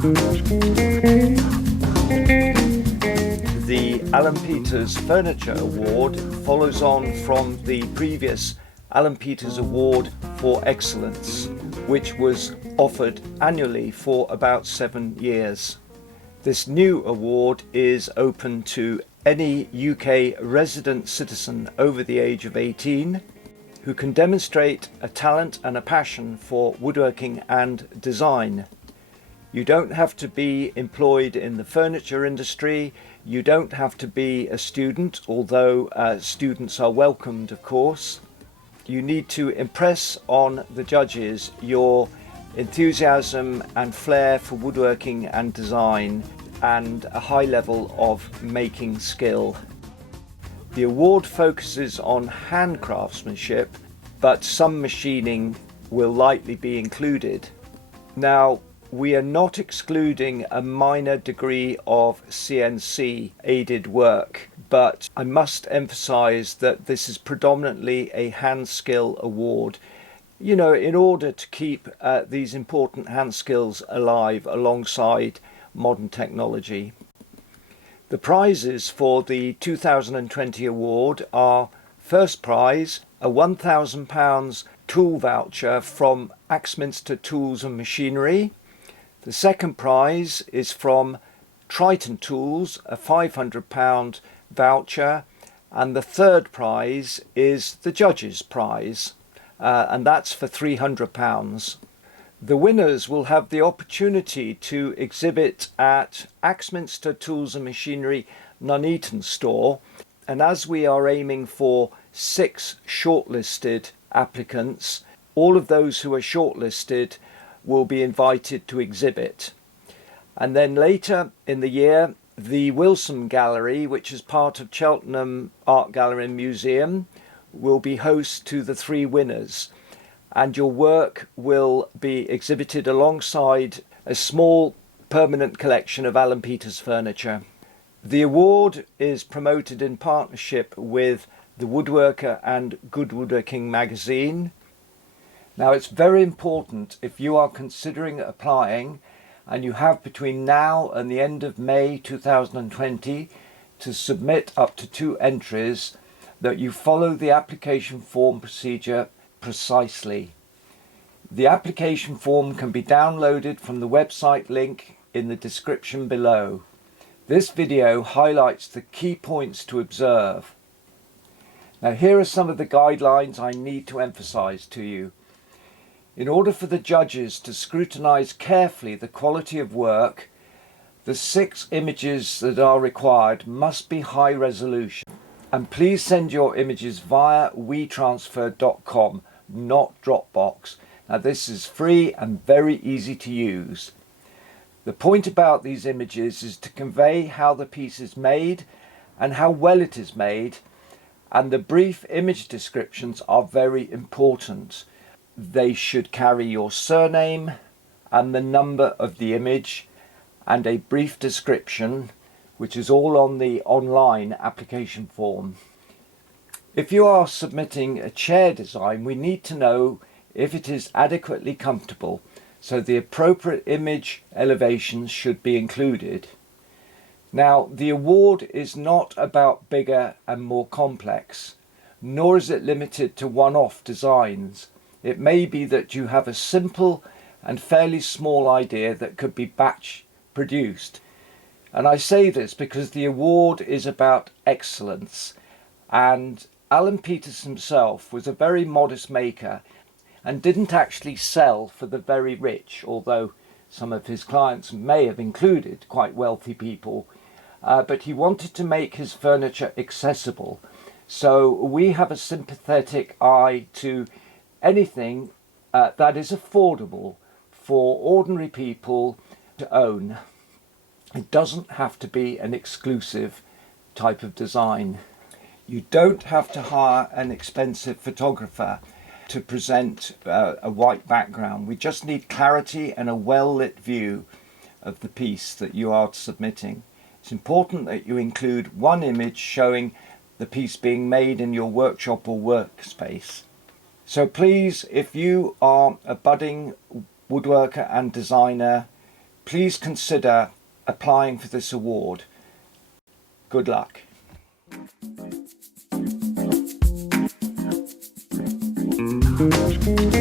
The Alan Peters Furniture Award follows on from the previous Alan Peters Award for Excellence, which was offered annually for about 7 years. This new award is open to any UK resident citizen over the age of 18 who can demonstrate a talent and a passion for woodworking and design. You don't have to be employed in the furniture industry. You don't have to be a student, although students are welcomed, of course. You need to impress on the judges your enthusiasm and flair for woodworking and design and a high level of making skill. The award focuses on hand craftsmanship, but some machining will likely be included. Now, we are not excluding a minor degree of CNC aided work, but I must emphasize that this is predominantly a hand skill award, you know, in order to keep these important hand skills alive alongside modern technology. The prizes for the 2020 award are: first prize, a £1,000 tool voucher from Axminster Tools and Machinery. The second prize is from Triton Tools, a £500 voucher, and the third prize is the Judges' Prize, and that's for £300. The winners will have the opportunity to exhibit at Axminster Tools and Machinery Nuneaton store, and as we are aiming for 6 shortlisted applicants, all of those who are shortlisted will be invited to exhibit. And then later in the year, the Wilson Gallery, which is part of Cheltenham Art Gallery and Museum, will be host to the 3 winners, and your work will be exhibited alongside a small permanent collection of Alan Peters furniture. The award is promoted in partnership with The Woodworker and Good Woodworking magazine. Now, it's very important, if you are considering applying and you have between now and the end of May 2020 to submit up to 2 entries, that you follow the application form procedure precisely. The application form can be downloaded from the website link in the description below. This video highlights the key points to observe. Now, here are some of the guidelines I need to emphasize to you. In order for the judges to scrutinize carefully the quality of work, the 6 images that are required must be high resolution. And please send your images via WeTransfer.com, not Dropbox. Now, this is free and very easy to use. The point about these images is to convey how the piece is made and how well it is made, and the brief image descriptions are very important. They should carry your surname and the number of the image and a brief description, which is all on the online application form. If you are submitting a chair design, we need to know if it is adequately comfortable, so the appropriate image elevations should be included. Now, the award is not about bigger and more complex, nor is it limited to one-off designs. It may be that you have a simple and fairly small idea that could be batch produced. And I say this because the award is about excellence, and Alan Peters himself was a very modest maker and didn't actually sell for the very rich, although some of his clients may have included quite wealthy people, but he wanted to make his furniture accessible. So we have a sympathetic eye to anything that is affordable for ordinary people to own. It doesn't have to be an exclusive type of design. You don't have to hire an expensive photographer to present a white background. We just need clarity and a well-lit view of the piece that you are submitting. It's important that you include one image showing the piece being made in your workshop or workspace. So please, if you are a budding woodworker and designer, please consider applying for this award. Good luck. Thank you.